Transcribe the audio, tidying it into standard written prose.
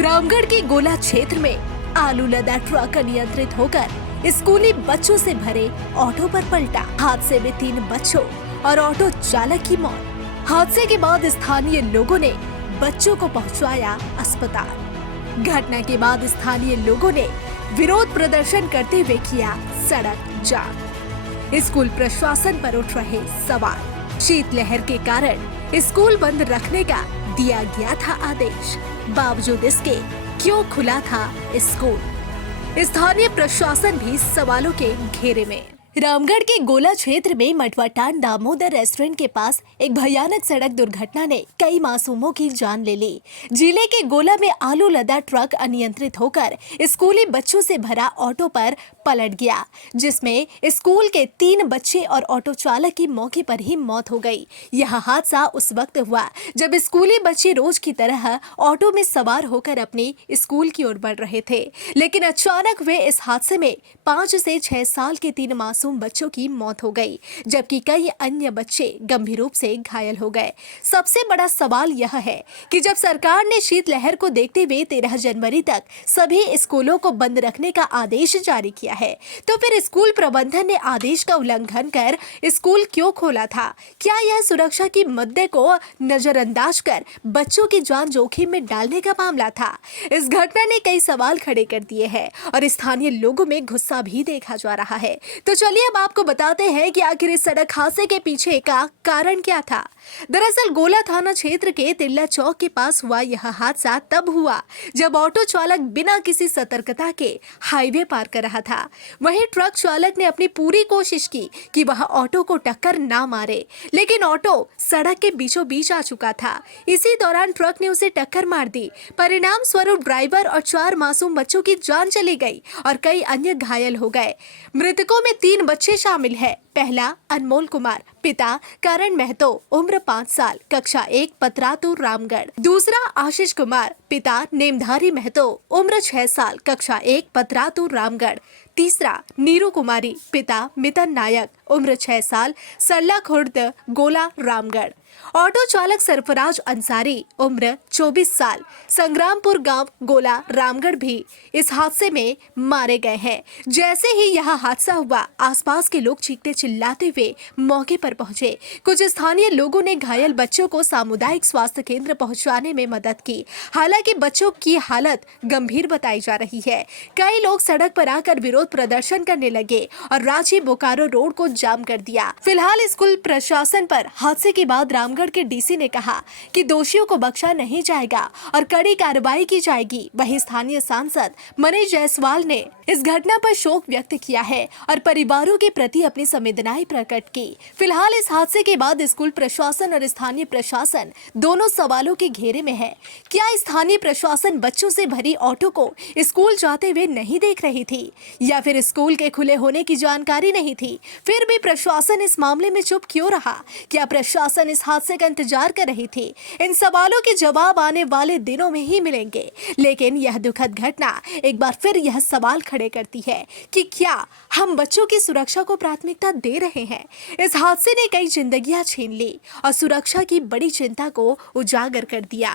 रामगढ़ के गोला क्षेत्र में आलू लदा ट्रक अनियंत्रित होकर स्कूली बच्चों से भरे ऑटो पर पलटा। हादसे में 3 बच्चों और ऑटो चालक की मौत। हादसे के बाद स्थानीय लोगों ने बच्चों को पहुंचाया अस्पताल। घटना के बाद स्थानीय लोगों ने विरोध प्रदर्शन करते हुए किया सड़क जाम। स्कूल प्रशासन पर उठ रहे सवाल। शीतलहर के कारण स्कूल बंद रखने का दिया गया था आदेश, बावजूद इसके क्यों खुला था स्कूल? स्थानीय प्रशासन भी सवालों के घेरे में। रामगढ़ के गोला क्षेत्र में मटवाटान दामोदर रेस्टोरेंट के पास एक भयानक सड़क दुर्घटना ने कई मासूमों की जान ले ली। जिले के गोला में आलू लदा ट्रक अनियंत्रित होकर स्कूली बच्चों से भरा ऑटो पर पलट गया, जिसमें स्कूल के 3 बच्चे और ऑटो चालक की मौके पर ही मौत हो गई। यह हादसा उस वक्त हुआ जब स्कूली बच्चे रोज की तरह ऑटो में सवार होकर अपने स्कूल की ओर बढ़ रहे थे, लेकिन अचानक हुए इस हादसे में 5 से 6 साल के 3 मासूम बच्चों की मौत हो गई, जबकि कई अन्य बच्चे गंभीर रूप से घायल हो गए। सबसे बड़ा सवाल यह है कि जब सरकार ने शीतलहर को देखते हुए 13 जनवरी तक सभी स्कूलों को बंद रखने का आदेश जारी किया है, तो फिर स्कूल प्रबंधन ने आदेश का उल्लंघन कर स्कूल क्यों खोला था? क्या यह सुरक्षा की मुद्दे को नजरअंदाज कर बच्चों की जान जोखिम में डालने का मामला था? इस घटना ने कई सवाल खड़े कर दिए हैं और स्थानीय लोगों में गुस्सा भी देखा जा रहा है। तो चलिए अब आपको बताते हैं कि आखिर इस सड़क हादसे के पीछे का कारण क्या था। दरअसल गोला थाना क्षेत्र के तिल्ला चौक के पास हुआ यह हादसा तब हुआ जब ऑटो चालक बिना किसी सतर्कता के हाईवे पार कर रहा था। वहीं ट्रक चालक ने अपनी पूरी कोशिश की कि वह ऑटो को टक्कर ना मारे, लेकिन ऑटो सड़क के बीचों बीच आ चुका था। इसी दौरान ट्रक ने उसे टक्कर मार दी। परिणाम स्वरूप ड्राइवर और 4 मासूम बच्चों की जान चली गई और कई अन्य घायल हो गए। मृतकों में 3 बच्चे शामिल हैं। पहला अनमोल कुमार, पिता करण महतो, उम्र 5 साल, कक्षा 1, पतरातू, रामगढ़। दूसरा आशीष कुमार, पिता नेमधारी महतो, उम्र 6 साल, कक्षा 1, पतरातू, रामगढ़। तीसरा नीरू कुमारी, पिता मितन नायक, उम्र 6 साल, सरला खुर्द, गोला, रामगढ़। ऑटो चालक सरफराज अंसारी, उम्र 24 साल, संग्रामपुर गांव, गोला, रामगढ़ भी इस हादसे में मारे गए हैं। जैसे ही यह हादसा हुआ, आसपास के लोग चीखते चिल्लाते हुए मौके पर पहुंचे। कुछ स्थानीय लोगों ने घायल बच्चों को सामुदायिक स्वास्थ्य केंद्र पहुंचाने में मदद की। हालांकि बच्चों की हालत गंभीर बताई जा रही है। कई लोग सड़क पर आकर विरोध प्रदर्शन करने लगे और रांची बोकारो रोड को जाम कर दिया। फिलहाल स्कूल प्रशासन पर हादसे के बाद रामगढ़ के डीसी ने कहा कि दोषियों को बख्शा नहीं जाएगा और कड़ी कार्रवाई की जाएगी। वहीं स्थानीय सांसद मनीष जायसवाल ने इस घटना पर शोक व्यक्त किया है और परिवारों के प्रति अपनी संवेदनाएं प्रकट की। फिलहाल इस हादसे के बाद स्कूल प्रशासन और स्थानीय प्रशासन दोनों सवालों के घेरे में है। क्या स्थानीय प्रशासन बच्चों से भरी ऑटो को स्कूल जाते हुए नहीं देख रही थी, या फिर स्कूल के खुले होने की जानकारी नहीं थी? फिर भी प्रशासन इस मामले में चुप क्यों रहा? क्या प्रशासन इस हादसे का इंतजार कर रही थी? इन सवालों के जवाब आने वाले दिनों में ही मिलेंगे। लेकिन यह दुखद घटना एक बार फिर यह सवाल खड़े करती है कि क्या हम बच्चों की सुरक्षा को प्राथमिकता दे रहे हैं? इस हादसे ने कई जिंदगियां छीन ली और सुरक्षा की बड़ी चिंता को उजागर कर दिया।